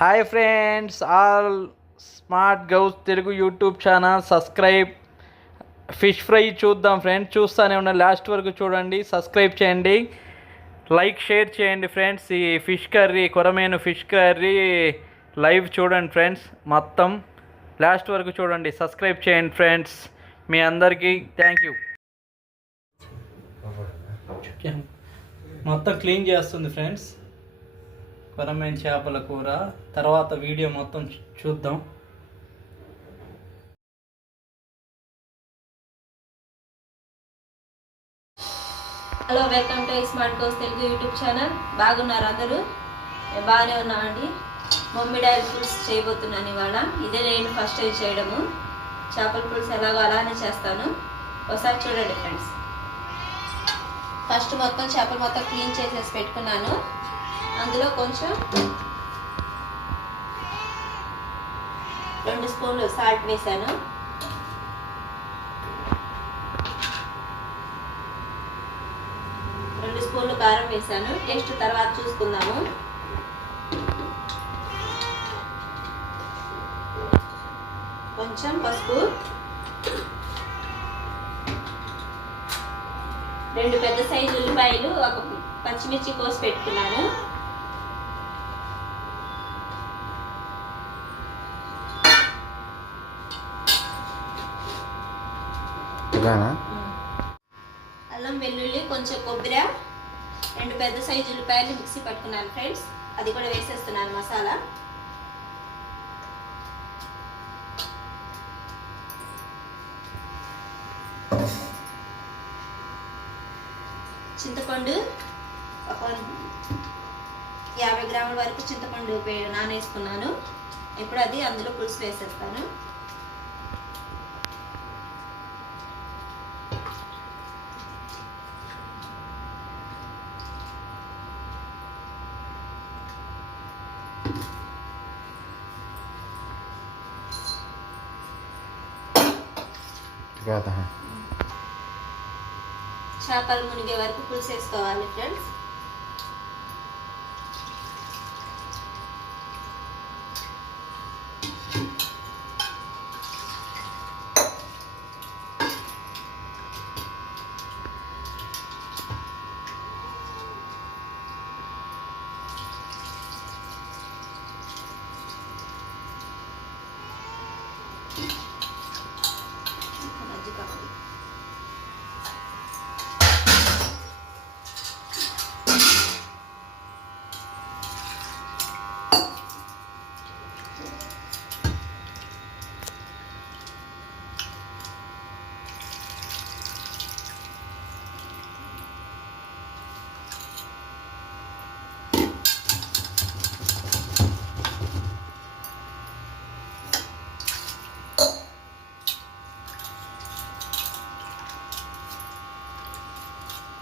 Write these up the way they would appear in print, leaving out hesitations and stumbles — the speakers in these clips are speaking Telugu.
Hi friends, all smart Ghouse Telugu YouTube channel subscribe. Fish fry చూద్దాం ఫ్రెండ్స్. చూస్తూనే ఉన్న లాస్ట్ వరకు చూడండి, సబ్స్క్రైబ్ చేయండి, లైక్ షేర్ చేయండి ఫ్రెండ్స్. ఈ ఫిష్ కర్రీ, కొరమేను ఫిష్ కర్రీ లైవ్ చూడండి ఫ్రెండ్స్. మొత్తం లాస్ట్ వరకు చూడండి, సబ్స్క్రైబ్ చేయండి ఫ్రెండ్స్. మీ అందరికీ థ్యాంక్ యూ. మొత్తం క్లీన్ చేస్తుంది ఫ్రెండ్స్ కొరమేను చేపల కూర. తర్వాత వీడియో మొత్తం చూద్దాం. Hello, welcome to smart Ghouse Telugu YouTube channel. బాగున్నారు అందరూ? బాగానే ఉన్నామండి. బొమ్మిడాయల పులుసు చేయబోతున్నాను ఇవాళ. ఇదే నేను ఫస్ట్ టైం చేయడము. చేపల పులుసు ఎలాగో అలానే చేస్తాను, ఒకసారి చూడండి ఫ్రెండ్స్. ఫస్ట్ మొత్తం చేపలు మొత్తం క్లీన్ చేసేసి పెట్టుకున్నాను. అందులో కొంచెం 2 స్పూన్లు సాల్ట్ వేసాను. స్పూన్లు కారం వేసాను. టేస్ట్ తర్వాత చూసుకుందాము. కొంచెం పసుపు, 2 పెద్ద సైజు ఉల్లిపాయలు, 1 పచ్చిమిర్చి కోసి పెట్టుకున్నాను. అల్లం వెల్లుల్లి, కొంచెం కొబ్బరి, 2 పెద్ద సైజు ఉల్లిపాయలు మిక్సీ పట్టుకున్నాను ఫ్రెండ్స్. అది కూడా వేసేస్తున్నాను మసాలా. చింతపండు, 50 గ్రాముల వరకు చింతపండు నానేసుకున్నాను. ఇప్పుడు అది అందులో పులుసు వేసేస్తాను. చేపలు మునిగే వరకు పులుసు వేసుకోవాలి ఫ్రెండ్స్.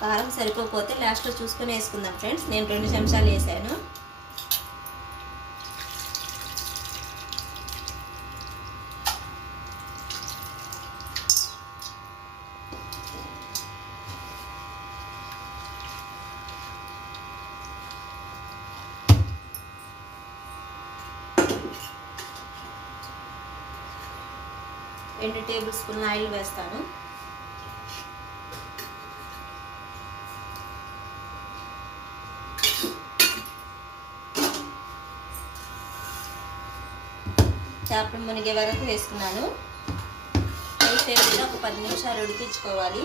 కారం సరిపోతే లాస్ట్లో చూసుకొని వేసుకుందాం ఫ్రెండ్స్. నేను 2 చెంచాలు వేసాను. రెండు టేబుల్ స్పూన్ల ఆయిల్ వేస్తాను. చేపలు మునిగే వరకు వేసుకున్నాను. ఒక 10 నిమిషాలు ఉడికించుకోవాలి.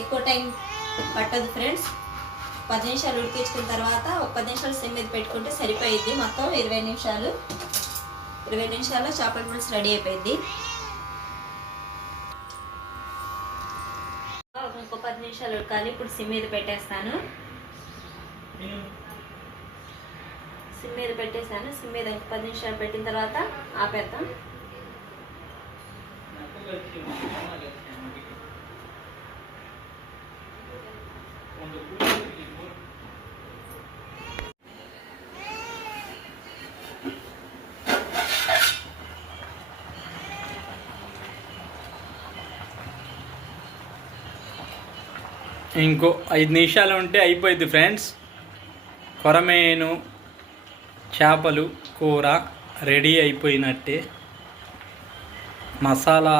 ఎక్కువ టైం పట్టదు ఫ్రెండ్స్. 10 నిమిషాలు ఉడికించుకున్న తర్వాత ఒక 10 నిమిషాలు సిమ్ మీద పెట్టుకుంటే సరిపోయిద్ది. మొత్తం 20 నిమిషాల్లో చేపల పులుసు రెడీ అయిపోయింది. ఇంకో 10 నిమిషాలు ఉడకాలి. ఇప్పుడు సిమ్ మీద పెట్టేస్తాను. సిమ్ మీద పెట్టేసాను. సిమ్ మీద 10 నిమిషాలు పెట్టిన తర్వాత ఆపేద్దాం. ఇంకో 5 నిమిషాలు ఉంటే అయిపోయింది ఫ్రెండ్స్. కొరమేను చేపలు కూర రెడీ అయిపోయినట్టే. మసాలా